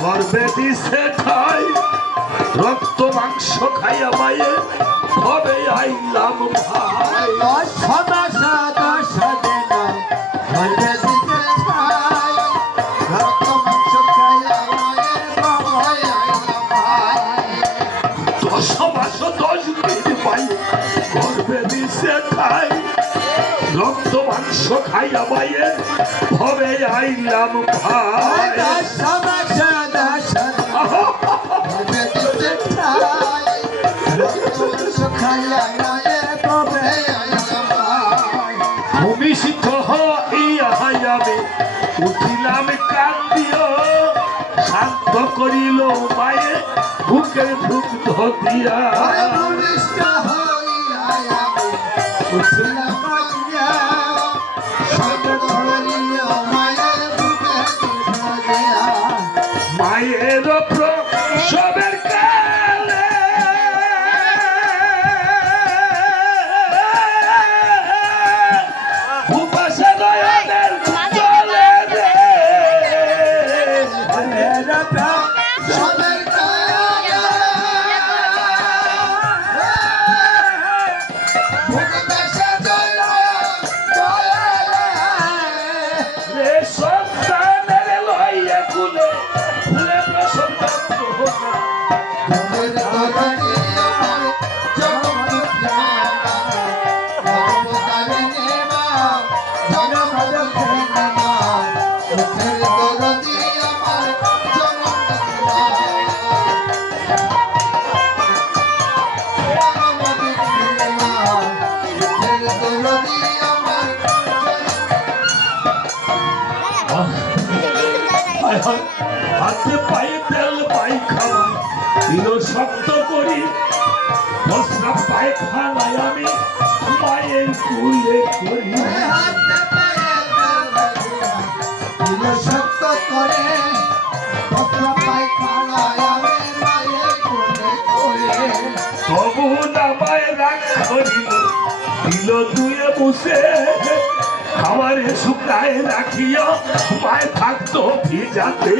গর্বে দিছে ঠাই রক্ত মাংস খাইয়া মায়ে হবে আইলাম ভাই। গর্বে দিছে ঠাই রক্ত মাংস খাইয়া মায়ের বাবাই আইলাম ভাই। ভূমিষ্ঠ হইয়া আমি উঠিলাম কান্দিও শান্ত করিল মায়ে বুকে দুগ্ধ দিয়া। মায়ের প্রসবের হায় হায়, হাতে পায়ে তেল পাই খাওয়া দিল শক্ত করি বসরা পায়ে খানায় আমি মায়ের কুলে করি। দিল শক্ত করে পত্র পায়খানায় আমি মায়ের কোলে কোলে তবু না মায়ের রাগ করিল দিল দুয়ে বসে খাবারে শুকায় রাখিও মায় থাকতো ভিজাতে।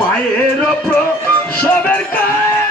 মায়ের প্রসবের রাজমারে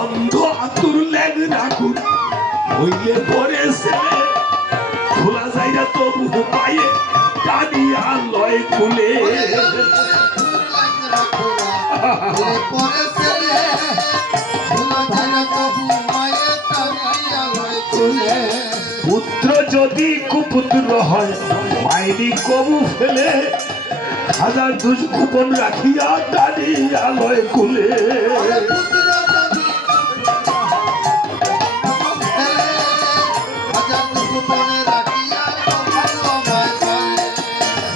অন্ধ আতুর লেগ রাখুন হইলে পরে ছেলে খোলা যাইরা তবু পায়ে তবু মায়ের টানিয়া লয় তুলে পুত্র যদি কুপুত্র হয় মাইনি কবু ফেলে। হাজার দুজ কুপন রাখিয়া টানিয়া লয় কুলে।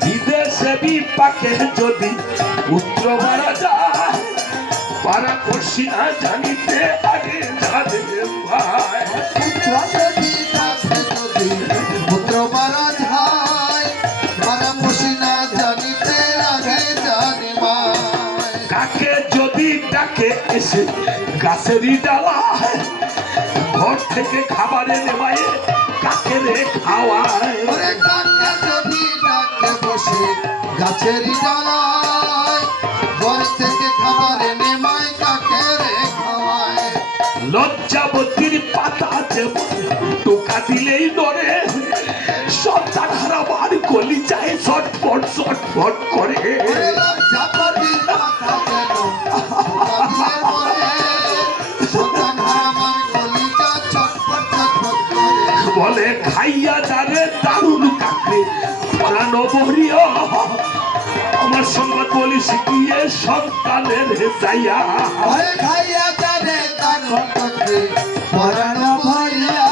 পুত্র যদি পুত্র মারা যায় পাড়া পড়শি না জানিতে আগে জানে ভাই। এসে গাছেরই ডালা ঘর থেকে খাবার এনে বাইরে কাকে রে খাওয়ায়। যদি ডাকে বসে গাছেরই ডালায় লজ্জাবতীর পাতা যেমন টোকা দিলেই নড়ে সব হারাবার কলি যায় ছটফট ছটফট করে শিখিয়ে সন্তানের হেসাইয়া ভয় খাইয়া তারে তার সন্তানকে পরাণ ভরিয়া।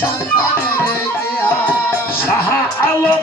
সন্তানের সাহা আলম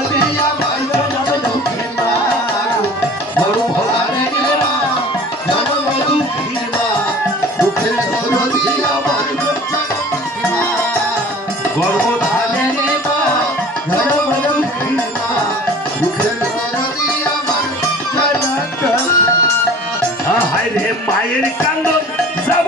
হায় রে পায়ের কান্দন যাব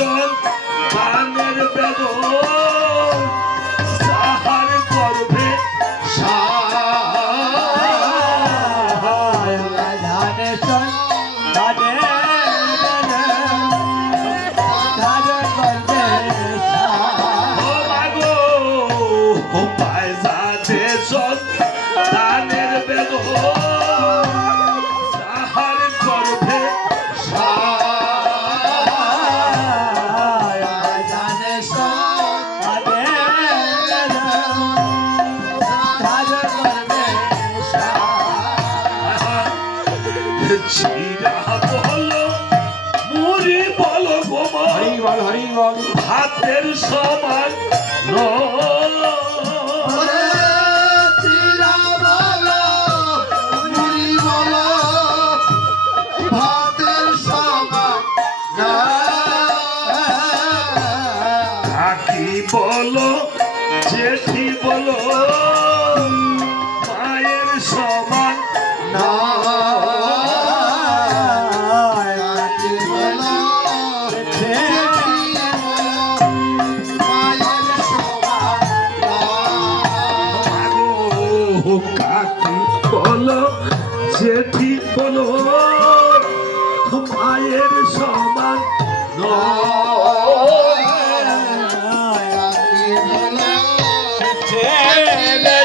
সন কানের ব্যবহার সাহার গর্ভে ধানে সন ধানে Bye. হাতের সমান নয়। জেঠি বলো।